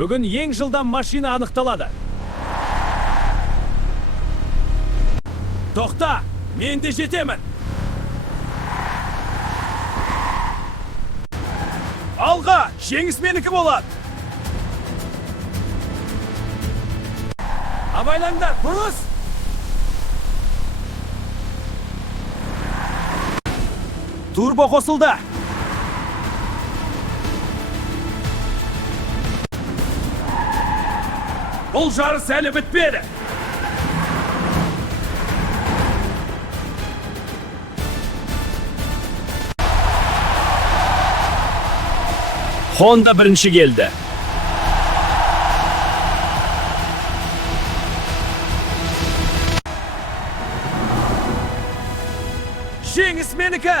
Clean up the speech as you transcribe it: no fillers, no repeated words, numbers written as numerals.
Бүгін ең жылдам машина анықталады. Тоқта, мен де жетемін. Алға, жеңіс менікі болады. Абайлаңдар, бұрыс! Турбо қосылды. Бұл жарыс әлі бітпеді. Honda бірінші келді. Жеңіс менікі!